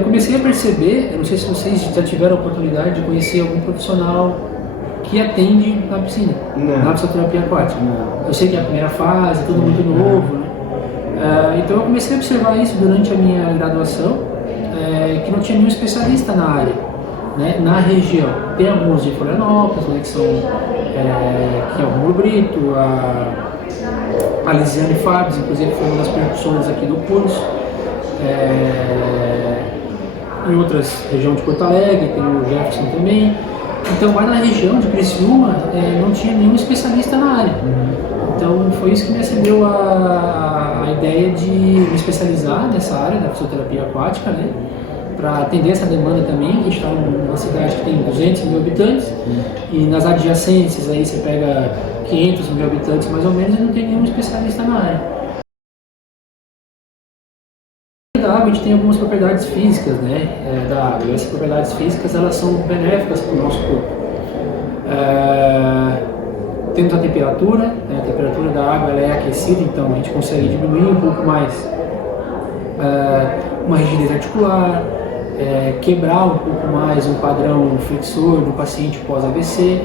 Eu comecei a perceber, eu não sei se vocês já tiveram a oportunidade de conhecer algum profissional que atende na piscina, na fisioterapia aquática. Eu sei que é a primeira fase, é tudo muito novo, né? Então eu comecei a observar isso durante a minha graduação, que não tinha nenhum especialista na área, né, na região. Tem alguns de Florianópolis, né, que são que é o Romulo Brito, a Lisiane Fabs, inclusive foi uma das percussões aqui do curso. Em outras regiões de Porto Alegre, tem o Jefferson também. Então, mas na região de Criciúma não tinha nenhum especialista na área. Então, foi isso que me acendeu a ideia de me especializar nessa área da fisioterapia aquática, né? Para atender essa demanda também. A gente está numa cidade que tem 200 mil habitantes e nas adjacências aí você pega 500 mil habitantes mais ou menos e não tem nenhum especialista na área. Da água, a gente tem algumas propriedades físicas, né, da água. E essas propriedades físicas, elas são benéficas para o nosso corpo. Temos a temperatura, né, a temperatura da água ela é aquecida, então a gente consegue diminuir um pouco mais uma rigidez articular, quebrar um pouco mais um padrão flexor do paciente pós-AVC.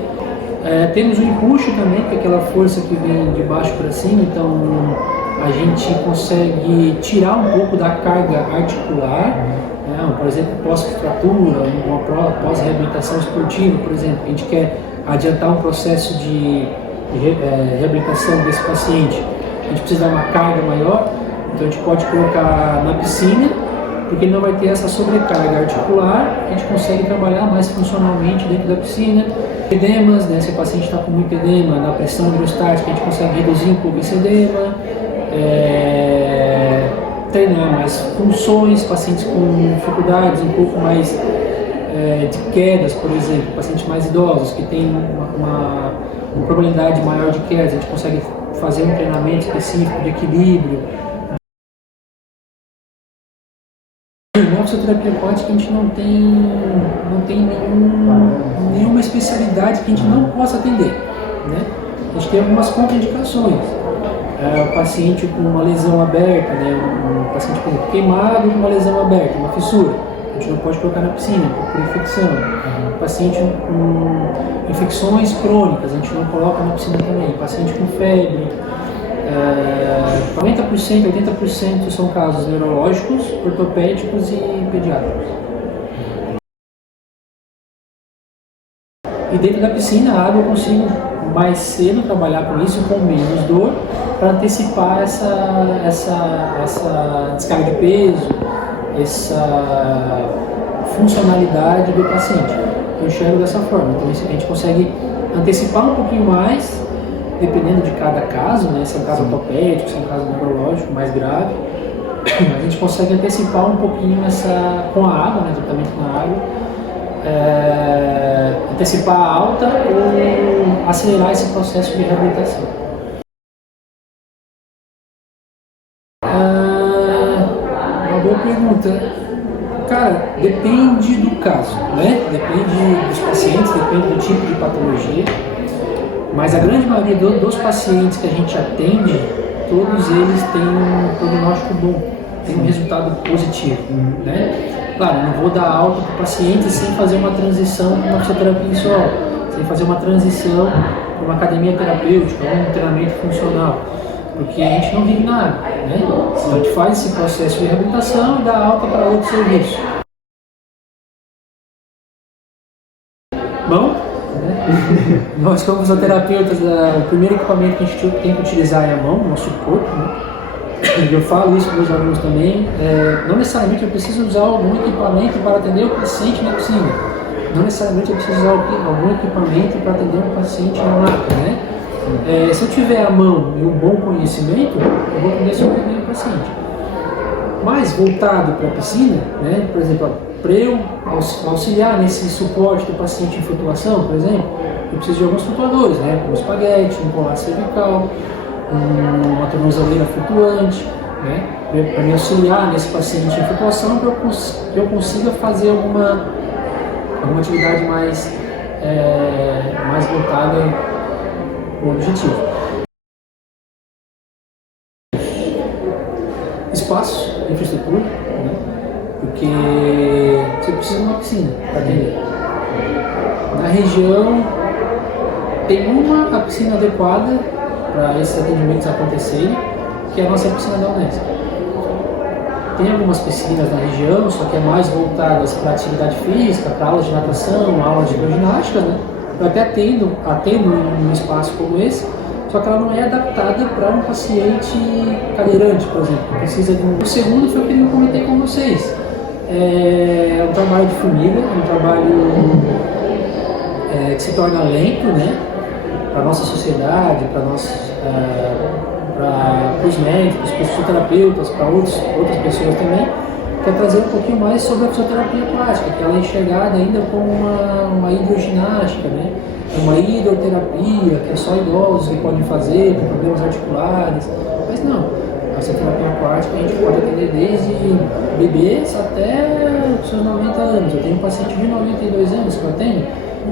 Temos o empuxo também, que é aquela força que vem de baixo para cima, então a gente consegue tirar um pouco da carga articular, né? Por exemplo, pós-fratura, uma pós-reabilitação esportiva, por exemplo, a gente quer adiantar um processo de reabilitação desse paciente, a gente precisa dar uma carga maior, então a gente pode colocar na piscina, porque ele não vai ter essa sobrecarga articular, a gente consegue trabalhar mais funcionalmente dentro da piscina. Edemas, né? Se o paciente está com muito edema, na pressão hidrostática a gente consegue reduzir um pouco esse edema. Treinar mais funções, pacientes com dificuldades um pouco mais de quedas, por exemplo, pacientes mais idosos que têm uma probabilidade maior de quedas, a gente consegue fazer um treinamento específico de equilíbrio. Na fisioterapia aquática a gente não tem nenhuma especialidade que a gente não possa atender, né? A gente tem algumas contraindicações. O paciente com uma lesão aberta, né? Um paciente com queimado com uma lesão aberta, uma fissura, a gente não pode colocar na piscina por infecção. Paciente com infecções crônicas, a gente não coloca na piscina também. Paciente com febre, 90%, 80% são casos neurológicos, ortopédicos e pediátricos. E dentro da piscina, a água eu consigo mais cedo trabalhar com isso, com menos dor, para antecipar essa descarga de peso, essa funcionalidade do paciente. Eu enxergo dessa forma. Então a gente consegue antecipar um pouquinho mais, dependendo de cada caso, né? Se é um caso ortopédico, se é um caso neurológico mais grave, a gente consegue antecipar um pouquinho com a água, né? Tratamento com a água, antecipar a alta ou acelerar esse processo de reabilitação. Uma boa pergunta. Cara, depende do caso, né? Depende dos pacientes, depende do tipo de patologia. Mas a grande maioria dos pacientes que a gente atende, todos eles têm um prognóstico bom, têm um resultado positivo, né? Claro, não vou dar alta para o paciente sem fazer uma transição para uma fisioterapia em solo, sem fazer uma transição para uma academia terapêutica, um treinamento funcional, porque a gente não vive na área, né? Então a gente faz esse processo de reabilitação e dá alta para outro serviço. Bom, nós como fisioterapeutas, o primeiro equipamento que a gente tem que utilizar é a mão, o nosso corpo, né? Eu falo isso para os alunos também, não necessariamente eu preciso usar algum equipamento para atender o paciente na piscina, não necessariamente eu preciso usar algum equipamento para atender um paciente na maca, né? Se eu tiver a mão e um bom conhecimento, eu vou poder socorrer o paciente. Mas voltado para a piscina, né? Por exemplo, para eu auxiliar nesse suporte do paciente em flutuação, por exemplo, eu preciso de alguns flutuadores, né? Um espaguete, um colar cervical, uma tornozeleira flutuante, né? Para me auxiliar nesse paciente em flutuação, para eu consiga fazer alguma atividade mais voltada para o objetivo. Espaço, infraestrutura, né? Porque preciso de uma piscina para atender. Na região, tem a piscina adequada para esses atendimentos acontecerem, que é a nossa piscina da Unesp. Tem algumas piscinas na região, só que é mais voltadas para atividade física, para aulas de natação, aulas de hidroginástica, né? Eu até atendo num espaço como esse, só que ela não é adaptada para um paciente cadeirante, por exemplo, que precisa de um... O segundo foi o que eu comentei com vocês. É um trabalho de formiga, é um trabalho que se torna lento, né? Para a nossa sociedade, para os médicos, para os fisioterapeutas, para outras pessoas também, quer trazer um pouquinho mais sobre a fisioterapia plástica, que ela é enxergada ainda como uma hidroginástica, né? Uma hidroterapia, que é só idosos que podem fazer, com problemas articulares, mas não. A fisioterapia plástica a gente pode atender desde bebês até os seus 90 anos. Eu tenho um paciente de 92 anos que eu atendo,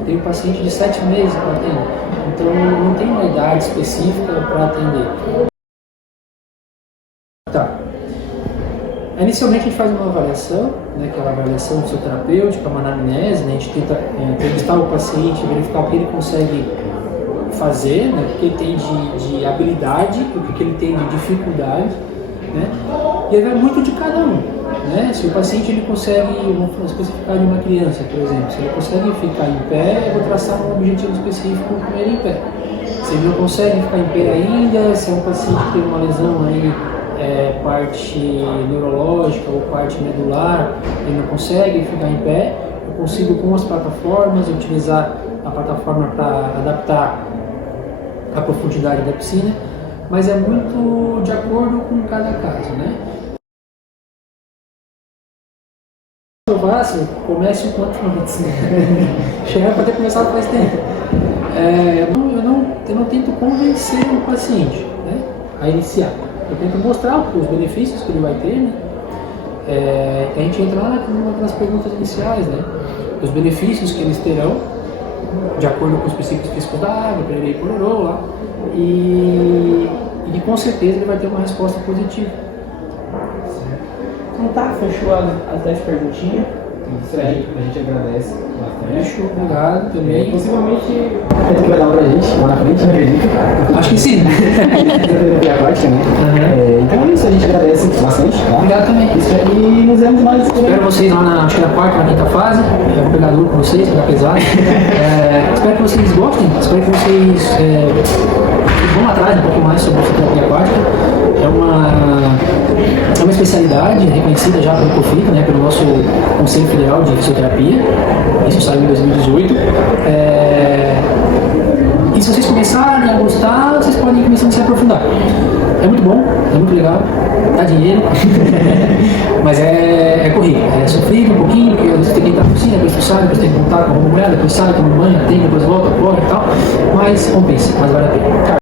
tenho um paciente de 7 meses que eu atendo. Então não tem uma idade específica para atender. Tá. Inicialmente a gente faz uma avaliação, né, que é uma avaliação fisioterapêutica, uma anamnese, né, a gente tenta entrevistar o paciente, verificar o que ele consegue fazer, né, o que ele tem de habilidade, o que ele tem de dificuldade, né, e aí vai muito de cada um. Né? Se o paciente ele consegue, vamos especificar de uma criança, por exemplo, se ele consegue ficar em pé, eu vou traçar um objetivo específico com ele em pé. Se ele não consegue ficar em pé ainda, se é um paciente que tem uma lesão aí, parte neurológica ou parte medular, ele não consegue ficar em pé, eu consigo com as plataformas utilizar a plataforma para adaptar a profundidade da piscina, mas é muito de acordo com cada caso, né? Comece o quanto antes. Chegar para ter começado faz tempo. Eu não tento convencer o paciente, né, a iniciar. Eu tento mostrar os benefícios que ele vai ter, né? A gente entra lá nas perguntas iniciais, né? Os benefícios que eles terão, de acordo com os princípios físicos da água, pererei e pororô lá, e com certeza ele vai ter uma resposta positiva. Então tá, fechou as 10 perguntinhas. Isso aí, a gente agradece bastante. Fechou, obrigado também. Possivelmente ele vai dar pra gente lá na frente, acredito. Acho que sim. Aquática, né? Então é isso, a gente agradece bastante. Tá? Obrigado também. E nos vemos mais. Espero vocês lá na quarta, na quinta fase. É um pegador com vocês, vai dar pesado. Espero que vocês gostem, espero que vocês vão atrás um pouco mais sobre a fisioterapia aquática. É uma especialidade reconhecida já pelo COFITA, né, pelo nosso Conselho Federal de Fisioterapia. Isso saiu em 2018. E se vocês começarem a gostar, vocês podem começar a se aprofundar. É muito bom, é muito legal, dá dinheiro, mas é corrido, é sofrido um pouquinho, porque você tem que entrar na piscina, depois tu sai, depois tem que voltar com uma mulher, depois sai, toma banho, tem, depois volta, corre e tal, mas compensa, mas vale a pena.